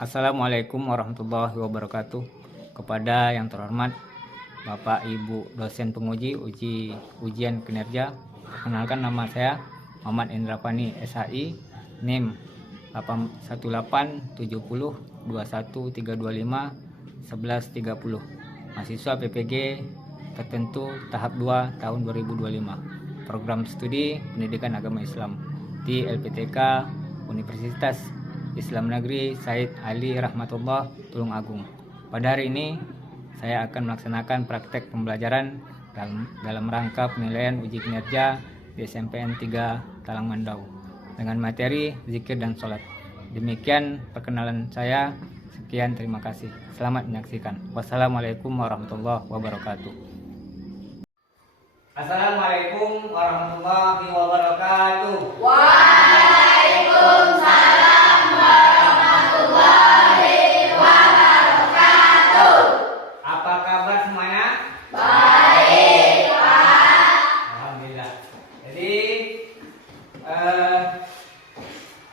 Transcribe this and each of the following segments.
Assalamualaikum warahmatullahi wabarakatuh. Kepada yang terhormat Bapak Ibu dosen penguji ujian kinerja, perkenalkan nama saya Muhammad Indrafani SHI, NIM 818702132511130, mahasiswa PPG tertentu tahap 2 tahun 2025, program studi pendidikan agama Islam di LPTK Universitas Islam Negeri Said Ali Rahmatullah Tulungagung. Pada hari ini saya akan melaksanakan praktek pembelajaran dalam rangka penilaian uji kinerja di SMPN 3 Talang Mandau dengan materi zikir dan sholat. Demikian perkenalan saya. Sekian, terima kasih. Selamat menyaksikan. Wassalamualaikum warahmatullahi wabarakatuh. Assalamualaikum warahmatullahi wabarakatuh. Waalaikumsalam warahmatullahi wabarakatuh. Apa kabar semuanya? Baik, Pak. Alhamdulillah. Jadi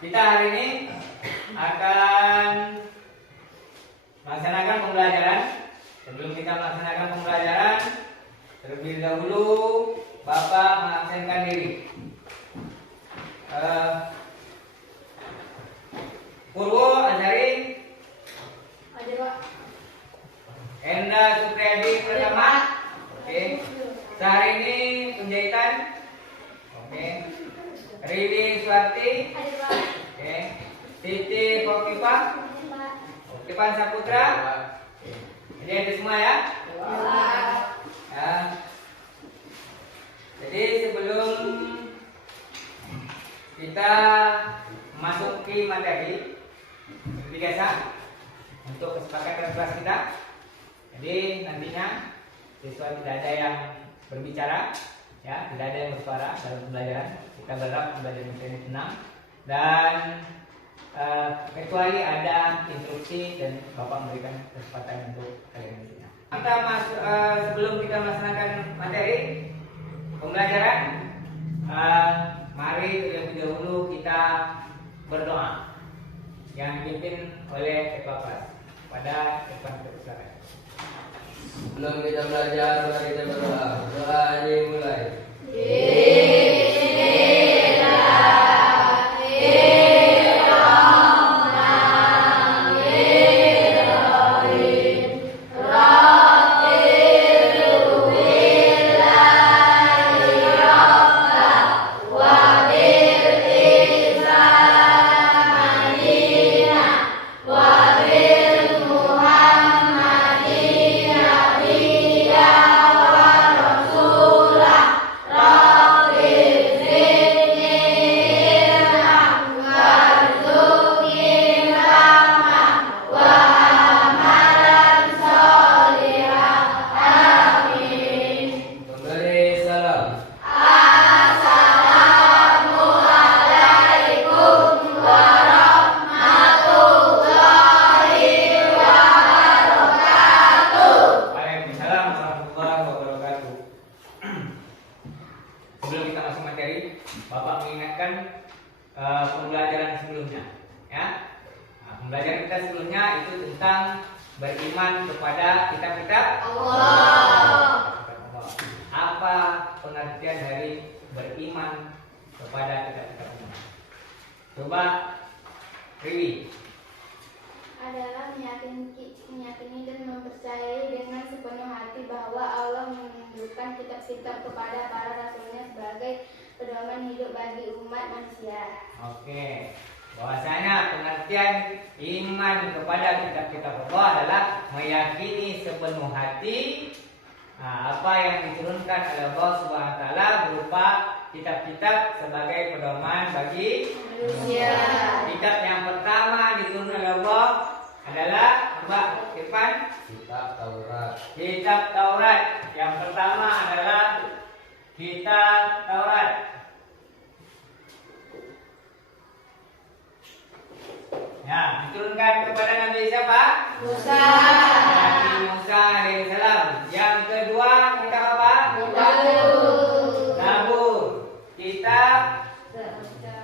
kita hari ini akan melaksanakan pembelajaran. Sebelum kita melaksanakan pembelajaran, terlebih dahulu Bapak mengabsenkan diri. Purwo Azari, Ada, Pak. Enda Supriyadi Pratama. Oke. Syahrini Penjahitan. Oke. Rili Suarti. Ada, Pak. Oke. Siti Kokifah. Ada, Pak. Ipan Saputra. Oke. Jadi ada semua ya. Pak. Ya. Jadi sebelum kita masuk ke materi, seperti biasa untuk kesepakatan kelas kita. Jadi nantinya siswa tidak ada yang berbicara, ya, tidak ada yang bersuara dalam pembelajaran. Kita berharap pembelajaran ini tenang dan kecuali ada instruksi dan Bapak memberikan kesempatan untuk kalian di sini. Kita sebelum kita melaksanakan materi pembelajaran, mari terlebih dahulu kita berdoa yang dipimpin oleh Ketua Kelas. Pada depan silakan. Sebelum kita belajar, mari kita berdoa. Doa dimulai. Pembelajaran sebelumnya, ya. Pembelajaran kita sebelumnya itu tentang beriman kepada kitab-kitab Allah. Apa pengertian dari beriman kepada kitab-kitab Allah? Coba Riwi. Adalah meyakini dan mempercayai dengan sepenuh hati bahwa Allah menunjukkan kitab-kitab kepada para rasulnya sebagai pedoman hidup bagi umat manusia. Oke, bahwasanya pengertian iman kepada kitab-kitab Allah adalah meyakini sepenuh hati apa yang diturunkan oleh Allah Subhanahu wa taala berupa kitab-kitab sebagai pedoman bagi Manusia. Kitab yang pertama diturunkan oleh Allah adalah apa, Irfan? Kitab Taurat. Kitab Taurat. Yang pertama adalah Kitab Taurat. Ya, diturunkan kepada Nabi siapa? Musa. Nabi Musa alaihissalam. Yang kedua kitab apa? Zabur. Kitab Zabur.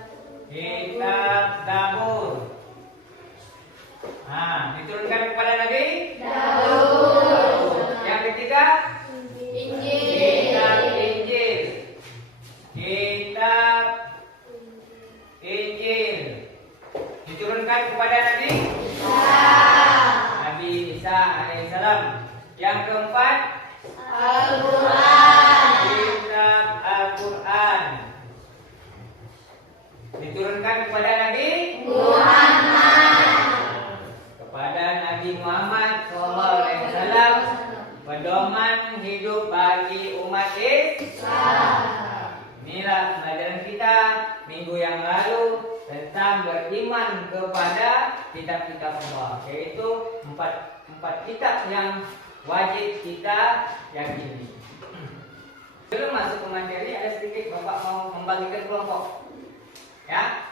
diturunkan kepada Nabi Nabi Isa alaihissalam. Yang keempat, kitab Al-Quran diturunkan kepada Nabi Muhammad SAW, pedoman hidup bagi umat Islam. Inilah pelajaran kita minggu yang lalu tentang beriman kepada kitab-kitab Allah, yaitu empat kitab yang wajib kita yakini. Sebelum masuk ke materi, ada sedikit Bapak mau membagikan kelompok, ya.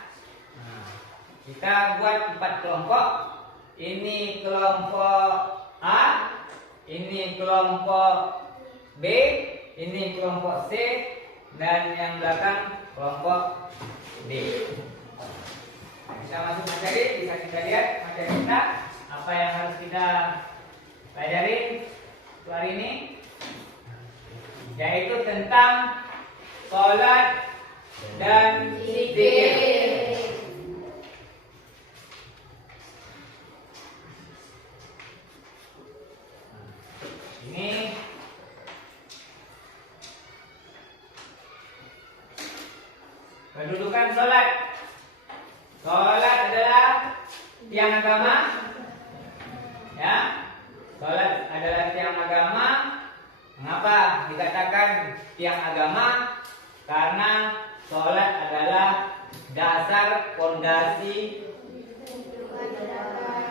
Nah, kita buat 4 kelompok. Ini kelompok A, ini kelompok B, ini kelompok C, dan yang belakang kelompok D. Kita masuk materi, bisa kita lihat materi kita, apa yang harus kita pelajarin hari ini, yaitu tentang sholat dan zikir. Ini kedudukan sholat. Sholat adalah tiang agama, ya. Sholat adalah tiang agama. Mengapa dikatakan tiang agama? Karena sholat adalah dasar fondasi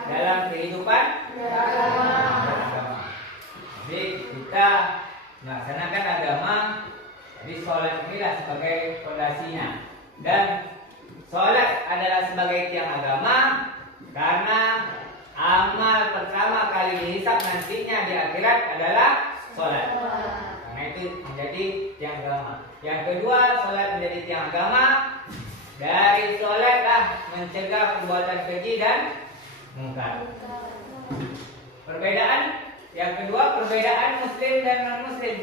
dalam kehidupan agama. Jadi kita melaksanakan agama, jadi sholat inilah sebagai fondasinya. Dan sholat adalah sebagai tiang agama karena amal pertama kali dihisab nantinya di akhirat adalah sholat. Karena itu menjadi tiang agama. Yang kedua, sholat menjadi tiang agama. Dari sholatlah mencegah perbuatan keji dan mungkar. Perbedaan yang kedua, perbedaan muslim dan non-muslim.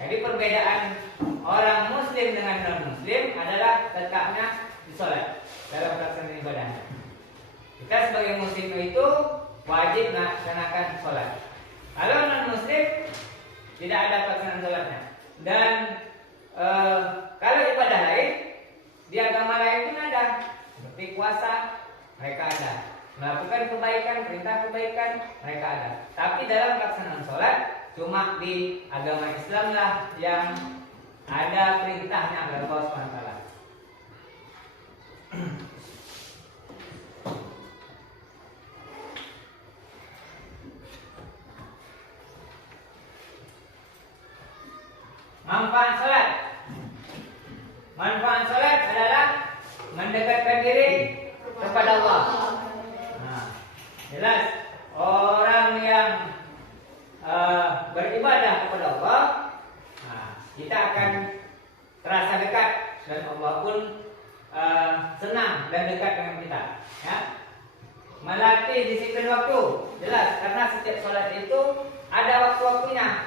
Jadi perbedaan orang muslim dengan non-muslim adalah letaknya di sholat dalam pelaksanaan ibadah. Kita sebagai muslim itu wajib melaksanakan sholat. Kalau non-muslim tidak ada pelaksanaan sholatnya. Dan kalau ibadah lain di agama lain pun ada, seperti puasa mereka ada. Melakukan kebaikan, perintah kebaikan, mereka ada. Tapi dalam pelaksanaan sholat, cuma di agama Islam lah yang ada perintahnya oleh Allah SWT. Manfaat sholat. Manfaat sholat adalah mendekatkan diri kepada Allah. Jelas orang yang beribadah kepada Allah, kita akan terasa dekat dan Allah pun senang dan dekat dengan kita. Ya. Melatih disiplin waktu, jelas karena setiap sholat itu ada waktu-waktunya.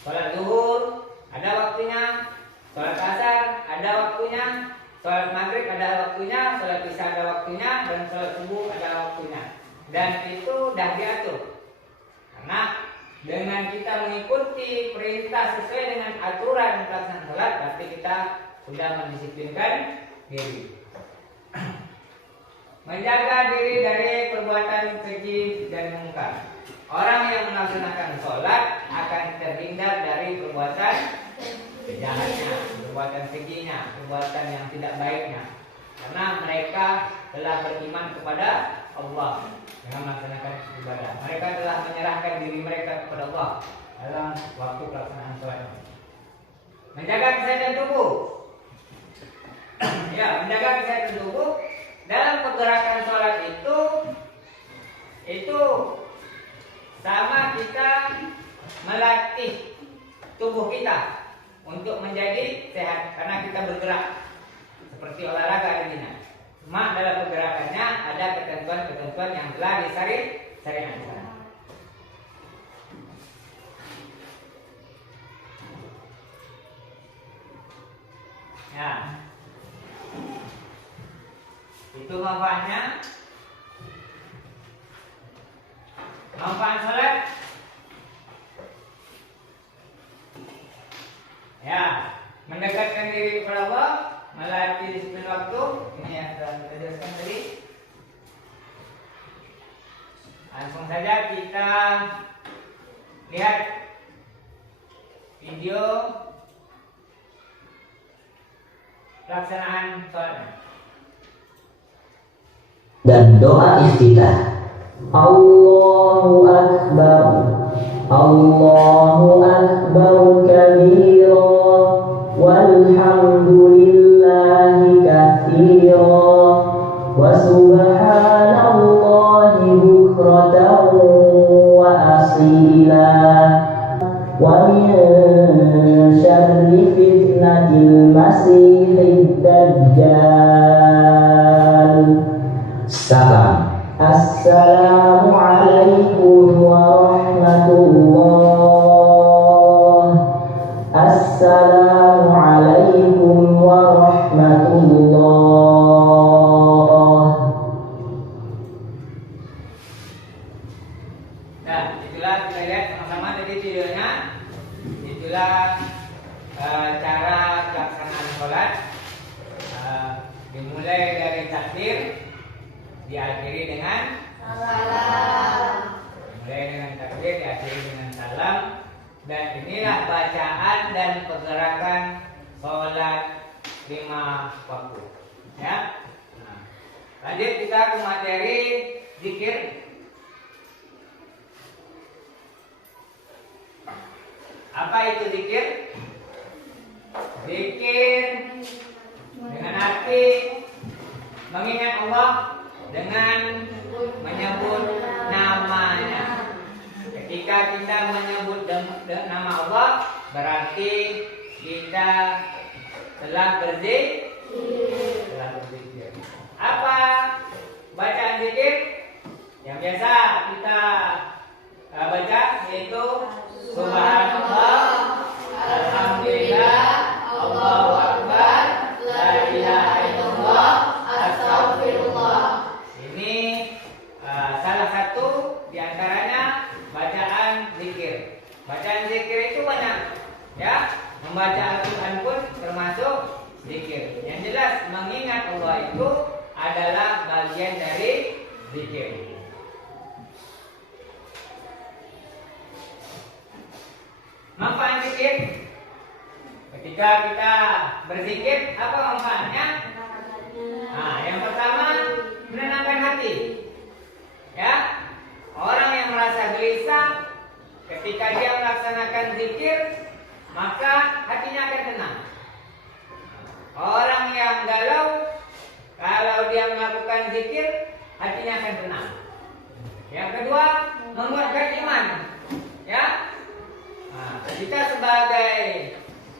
Sholat zuhur ada waktunya, sholat asar ada waktunya, sholat maghrib ada waktunya, sholat isya ada waktunya, dan sholat subuh ada waktunya. Dan itu dah diatur. Karena dengan kita mengikuti perintah sesuai dengan aturan pelaksanaan sholat, berarti kita sudah mendisiplinkan diri. Menjaga diri dari perbuatan keji dan mungkar. Orang yang melaksanakan sholat akan terhindar dari perbuatan jahatnya, perbuatan kejinya, perbuatan yang tidak baiknya. Karena mereka telah beriman kepada Allah dengan melaksanakan ibadah. Mereka telah menyerahkan diri mereka kepada Allah dalam waktu pelaksanaan sholat. Menjaga kesehatan tubuh. Ya, menjaga kesehatan tubuh dalam pergerakan sholat itu sama kita melatih tubuh kita untuk menjadi sehat karena kita bergerak seperti olahraga ini. Cuma dalam pergerakannya ada ketentuan-ketentuan yang telah disyariatkan. Ya, itu manfaatnya. Manfaat sholat. Ya, mendekatkan diri kepada Allah, melatih disiplin waktu. Ini yang telah kita jelaskan tadi. Langsung saja kita lihat video pelaksanaan sholatnya. Dan doa iftitah. Allahu Akbar, Allahu Akbar kabira, walhamdulillahi katsira, wa subhanallahi bukratan wa asila, wa min syarri fitnatil masihid dajjal. Salam. Assalamualaikum warahmatullah. Assalamualaikum warahmatullah. Nah, itulah kita lihat sama-sama tadi videonya. Itulah cara pelaksanaan sholat. Dimulai dari takbir, diakhiri dengan Salam. mulai dengan takbir, diakhiri dengan salam. Dan inilah bacaan dan pergerakan sholat 5 waktu. Ya. Nah, lanjut kita ke materi zikir. Apa itu zikir? Zikir dengan arti mengingat Allah dengan menyebut namanya. Ketika kita menyebut nama Allah, berarti kita telah berzikir. Apa bacaan zikir? Yang biasa kita baca yaitu Subhanallah, Alhamdulillah, Allahu Akbar, La ilaha illallah, Astagfirullah. Ini salah satu di antaranya bacaan zikir. Bacaan zikir itu banyak, ya. Membaca Al-Quran pun termasuk zikir. Yang jelas mengingat Allah itu adalah bagian dari zikir. Manfaat zikir. Ketika kita berzikir, apa manfaatnya? Nah, yang pertama menenangkan hati. Ya, orang yang merasa gelisah ketika dia melaksanakan zikir, maka hatinya akan tenang. Orang yang galau, kalau dia melakukan zikir, hatinya akan tenang. Yang kedua, menguatkan iman. Ya, nah, kita sebagai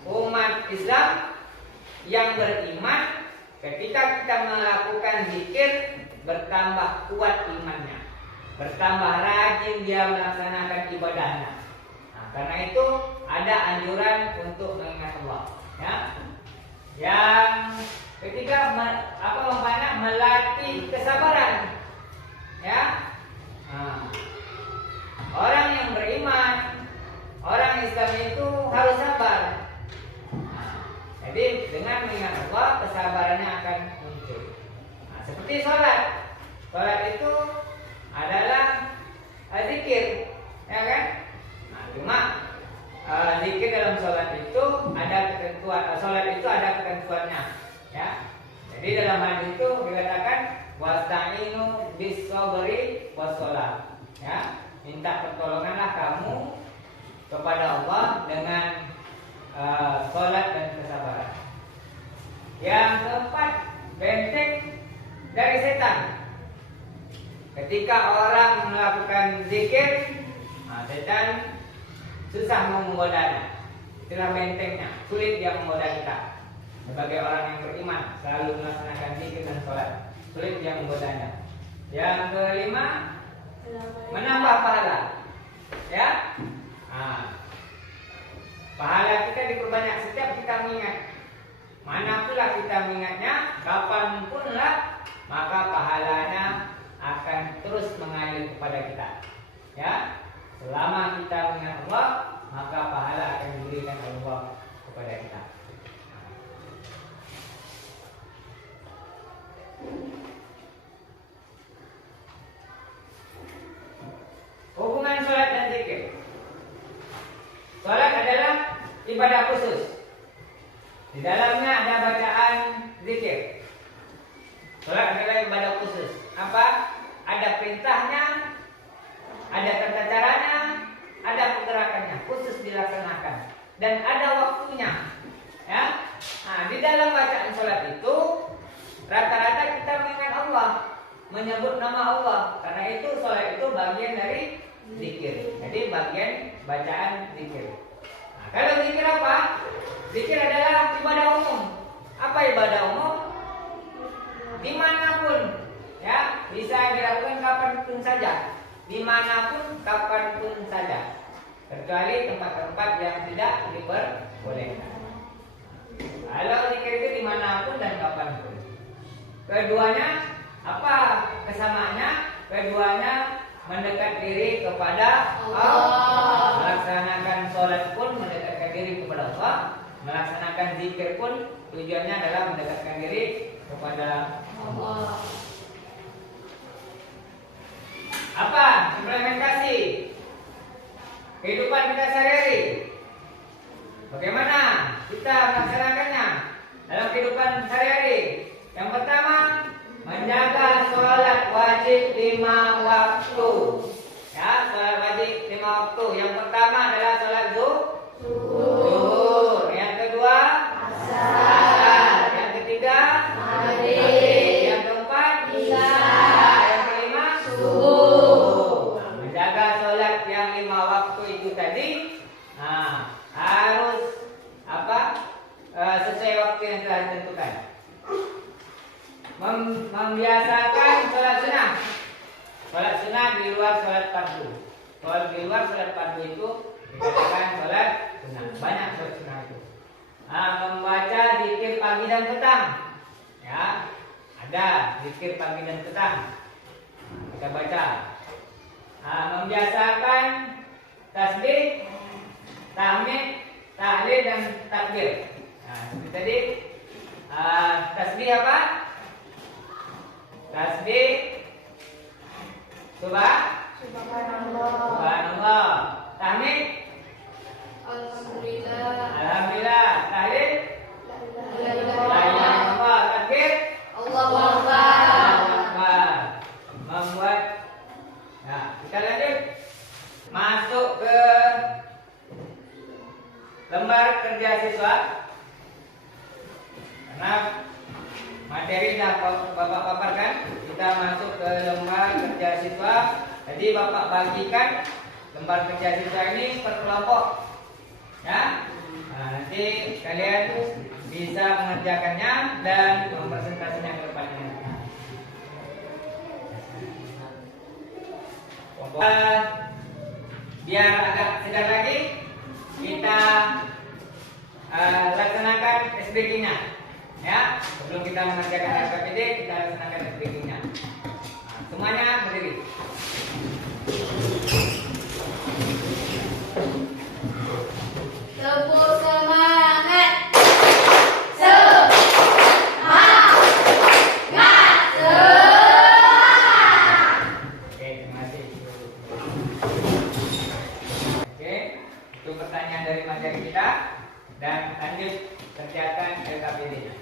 umat Islam yang beriman, ketika kita melakukan zikir, bertambah kuat imannya, bertambah rajin dia melaksanakan ibadahnya. Nah, karena itu ada anjuran untuk mengingat Allah. Ya, yang ketiga apa manfaatnya? Melatih kesabaran. Ya, nah, orang yang beriman, orang Islam itu harus sabar. Jadi dengan mengingat Allah, kesabarannya akan muncul. Nah, seperti sholat. Sholat itu adalah zikir, ya kan? Nah, cuma zikir dalam sholat itu ada ketentuan. Sholat itu ada ketentuannya, ya. Jadi dalam hadis itu dikatakan wasta'inu bis-shabri was-shalah. Ya, minta pertolonganlah kamu kepada Allah dengan sholat dan kesabaran. Yang keempat, benteng dari setan. Ketika orang melakukan zikir, setan susah menggodanya. Itulah bentengnya, sulit dia menggoda kita. Sebagai orang yang beriman, selalu melaksanakan zikir dan sholat, sulit dia menggodanya. Yang kelima, menambah pahala. Ya, pahala kita diperbanyak setiap kita mengingat. Mana pula kita mengingatnya, kapanpun lah, maka pahalanya akan terus mengalir kepada kita. Ya, selama kita mengingat Allah, maka pahala akan diberikan Allah kepada kita. Hubungan sholat dan zikir. Sholat adalah ibadah khusus. Di dalamnya ada bacaan zikir. Sholat adalah ibadah khusus. Apa? Ada perintahnya, ada tata caranya, ada penggerakannya, khusus dilaksanakan, dan ada waktunya. Ya, nah, di dalam bacaan sholat itu rata-rata kita mengingat Allah, menyebut nama Allah. Karena itu sholat itu bagian dari zikir. Jadi bagian bacaan zikir. Nah, kalau zikir apa? Zikir adalah ibadah umum. Apa ibadah umum? Dimanapun, ya, bisa dilakukan kapanpun saja, dimanapun, kapanpun saja, kecuali tempat-tempat yang tidak diperbolehkan. Kalau zikir itu dimanapun dan kapanpun. Keduanya apa kesamaannya? Keduanya mendekat diri kepada Allah. Melaksanakan sholat pun mendekatkan diri kepada Allah. Melaksanakan zikir pun tujuannya adalah mendekatkan diri kepada Allah. Apa implementasi kehidupan kita sehari-hari? Bagaimana kita melaksanakannya dalam kehidupan sehari-hari? Yang pertama, menjaga sholat wajib 5 waktu. Ya, sholat wajib 5 waktu. Yang pertama adalah sholat zuhur. Yang kedua, asar. Yang ketiga, maghrib. Yang keempat, isya. Yang kelima, subuh. Menjaga sholat yang 5 waktu itu tadi, harus sesuai waktu yang telah ditentukan. Membiasakan sholat sunnah. Sholat sunnah di luar sholat fardu. Kalau di luar sholat fardu itu dikatakan sholat sunnah. Banyak sholat sunnah itu. Membaca zikir pagi dan petang. Ya, ada zikir pagi dan petang. Kita baca. Membiasakan tasbih, tahmid, tahlil dan takbir. Seperti tadi, tasbih apa? Tasbih Subhanallah. Tahmid Alhamdulillah. Tahlil La ilaha illallah. Takbir Allahu Akbar. Membuat. Kita lanjut masuk ke lembar kerja siswa. Karena materi sudah Bapak paparkan, kita masuk ke lembar kerja siswa. Jadi Bapak bagikan lembar kerja siswa ini per kelompok, ya. Nanti kalian bisa mengerjakannya dan mempresentasinya ke depannya. Biar agak segar lagi, kita laksanakan SBG-nya. Ya, sebelum kita mengerjakan RKPD, kita laksanakan SBG-nya. Semuanya berdiri. Tepuk semangat. Oke, terima kasih. Oke, itu pertanyaan dari materi kita dan lanjut kerjakan LKPD-nya.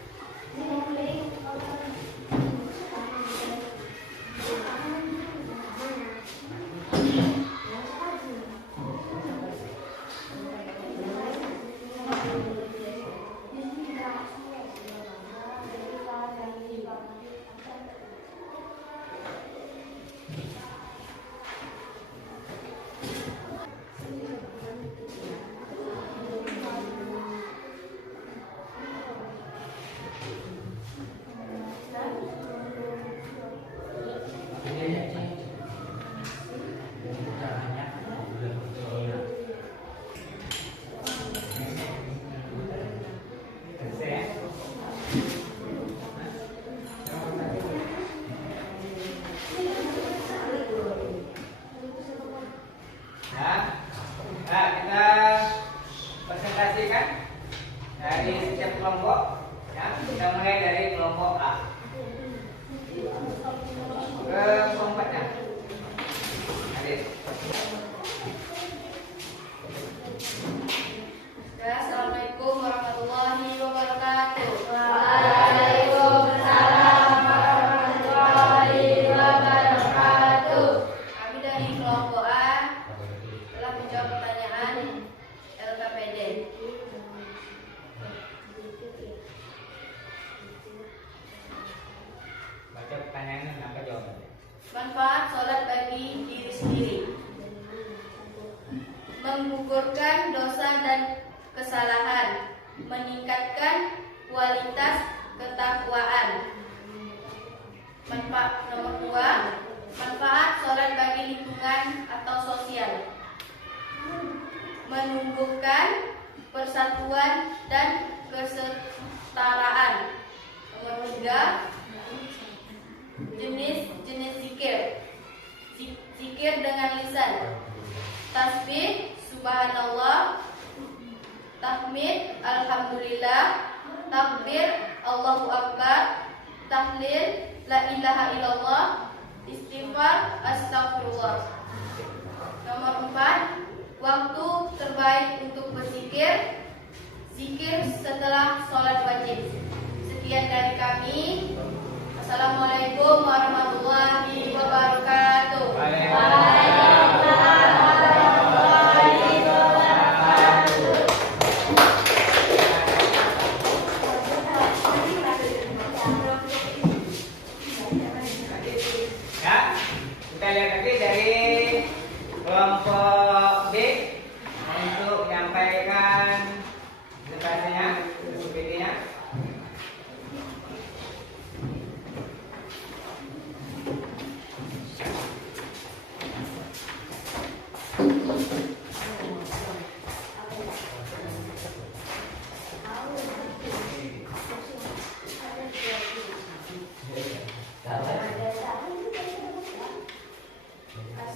Manfaat sholat bagi diri sendiri: menggugurkan dosa dan kesalahan, meningkatkan kualitas ketakwaan. Nomor 2, manfaat sholat bagi lingkungan atau sosial: menumbuhkan persatuan dan kesetaraan. Nomor 3, jenis-jenis zikir: zikir dengan lisan, tasbih subhanallah, tahmid alhamdulillah, takbir Allahu akbar, tahlil la ilaha illallah, istighfar astagfirullah. Nomor 4, waktu terbaik untuk berzikir: zikir setelah sholat wajib. Sekian dari kami. Assalamualaikum warahmatullahi wabarakatuh. Ya, kita lihat lagi dari kelompok B untuk menyampaikan presentasinya, PPT-nya.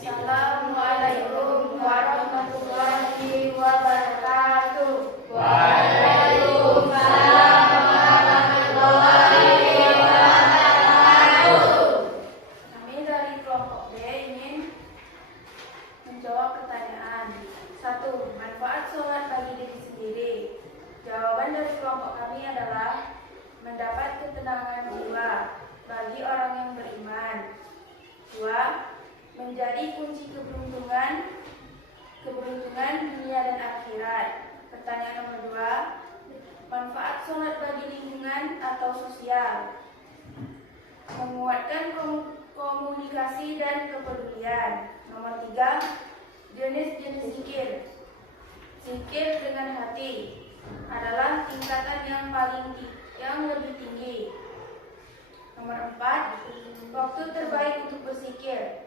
Assalamualaikum warahmatullahi wabarakatuh. Kami dari kelompok B ingin menjawab pertanyaan. 1. Manfaat sholat bagi diri sendiri. Jawaban dari kelompok kami adalah mendapat ketenangan jiwa bagi orang yang beriman. 2. Menjadi kunci keberuntungan dunia dan akhirat. Pertanyaan nomor 2, manfaat sholat bagi lingkungan atau sosial: menguatkan komunikasi dan kepedulian. Nomor 3, jenis-jenis zikir. Zikir dengan hati adalah tingkatan yang lebih tinggi. Nomor 4, waktu terbaik untuk berzikir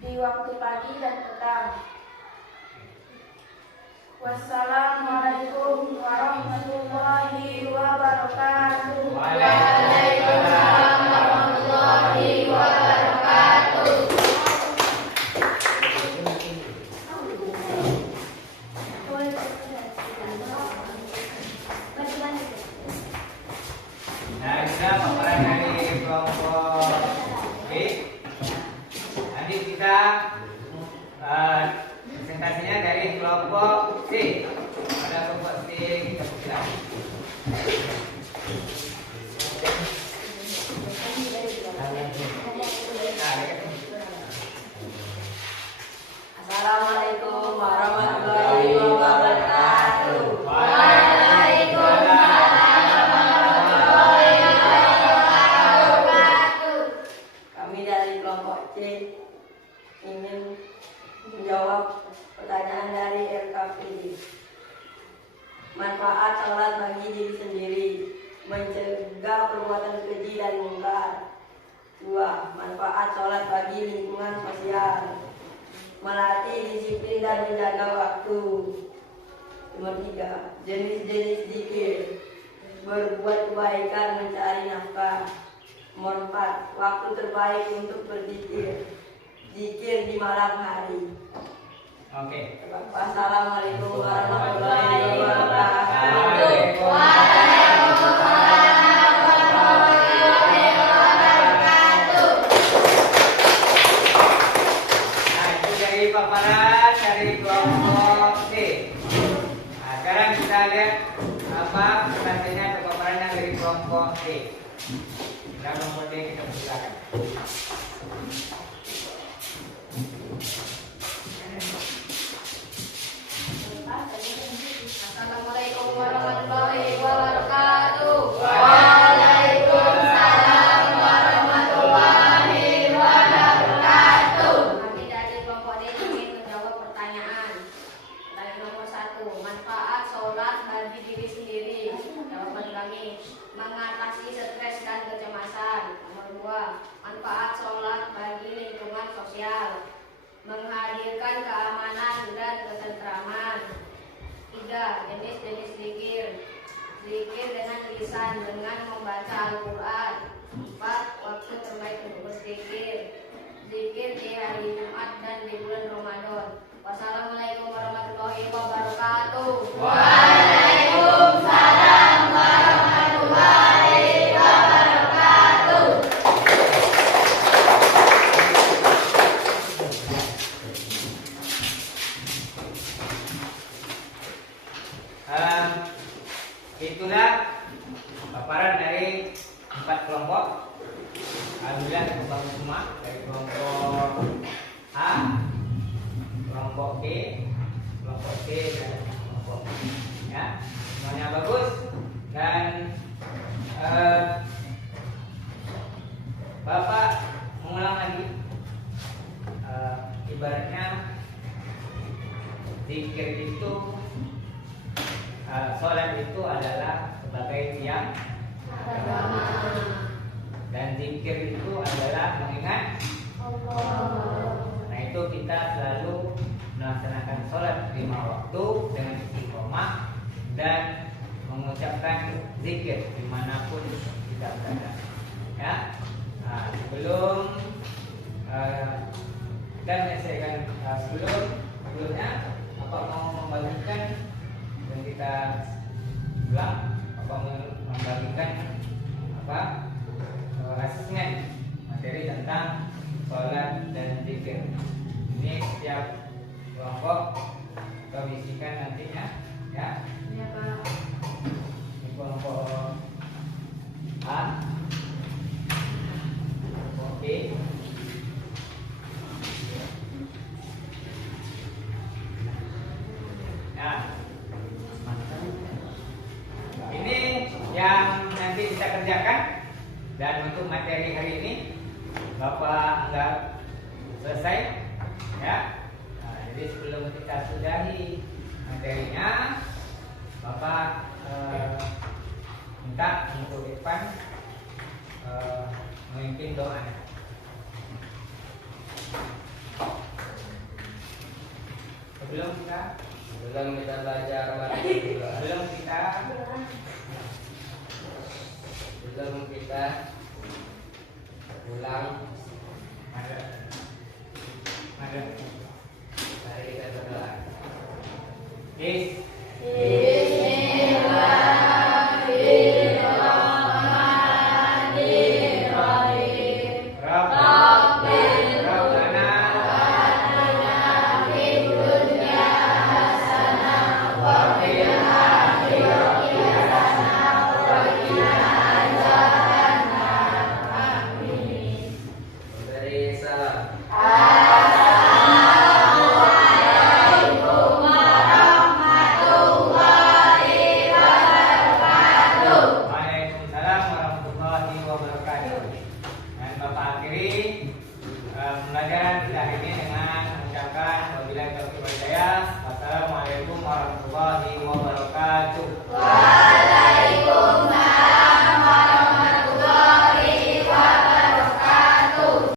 di waktu pagi dan petang. Wassalamualaikum warahmatullahi wabarakatuh. Waalaikumsalam warahmatullahi wabarakatuh. Nah, kita paparan dari kelompok B. Nanti kita presentasinya dari kelompok C. Pada kelompok C kita persilakan. Assalamualaikum warahmatullahi wabarakatuh. Kami dari kelompok C ingin menjawab pertanyaan dari RKPD. Manfaat sholat bagi diri sendiri: mencegah perbuatan keji dan mungkar. 2. Manfaat sholat bagi lingkungan sosial: melatih disiplin dan menjaga waktu. Nomor 3, jenis-jenis zikir: berbuat kebaikan, mencari nafkah. Nomor 4, waktu terbaik untuk berzikir: zikir di malam hari. Oke. Wassalamualaikum warahmatullahi wabarakatuh. Nah, itu dari paparan dari kelompok C. Nah, sekarang kita lihat apa presentasinya atau paparannya dari kelompok D. Dan kelompok D kita persilakan. Assalamualaikum warahmatullahi wabarakatuh. Waalaikumsalam warahmatullahi keamanan dan ketentraman. 3. Jenis-jenis zikir. Zikir dengan lisan dengan membaca Al-Quran. 4. Waktu terbaik untuk berzikir. Zikir di hari Jumat dan di bulan Ramadan. Wassalamualaikum warahmatullahi wabarakatuh. Waalaikumsalam warahmatullahi wabarakatuh. Itulah paparan dari 4 kelompok. Alhamdulillah bagus semua, dari kelompok A, kelompok B, kelompok C dan kelompok B. Ya, semuanya bagus dan Bapak mengulang lagi. Ibaratnya zikir itu, sholat itu adalah sebagai tiang agama, dan zikir itu adalah mengingat Allah. Nah itu kita selalu melaksanakan sholat 5 waktu dengan istiqomah dan mengucapkan zikir dimanapun kita berada. Ya, nah, sebelum kita menyelesaikan sebelumnya apa mau membagikan yang kita ulang, apa membagikan apa asesmen materi tentang sholat dan zikir. Ini setiap kelompok kita isikan nantinya, ya. Ya, Pak. Ini kelompok A, kelompok B, nah, ini yang nanti kita kerjakan. Dan untuk materi hari ini Bapak anggap selesai, ya. Nah, jadi sebelum kita sudahi materinya, Bapak minta untuk Irfan memimpin doa. Sebelum kita belajar sebelum kita pulang, mari kita berdoa. Bismillahirrahmanirrahim. Rabbana Fid dunya hasanah wa fil akhirati hasanah wa qina adzabannar. Amin. Beri salam. Assalamualaikum warahmatullahi wabarakatuh. Waalaikumsalam warahmatullahi wabarakatuh. Dan Bapak akhiri pembelajaran kita hari ini dengan mengucapkan wabillahi taufiq wal hidayah. Wassalamualaikum warahmatullahi wabarakatuh.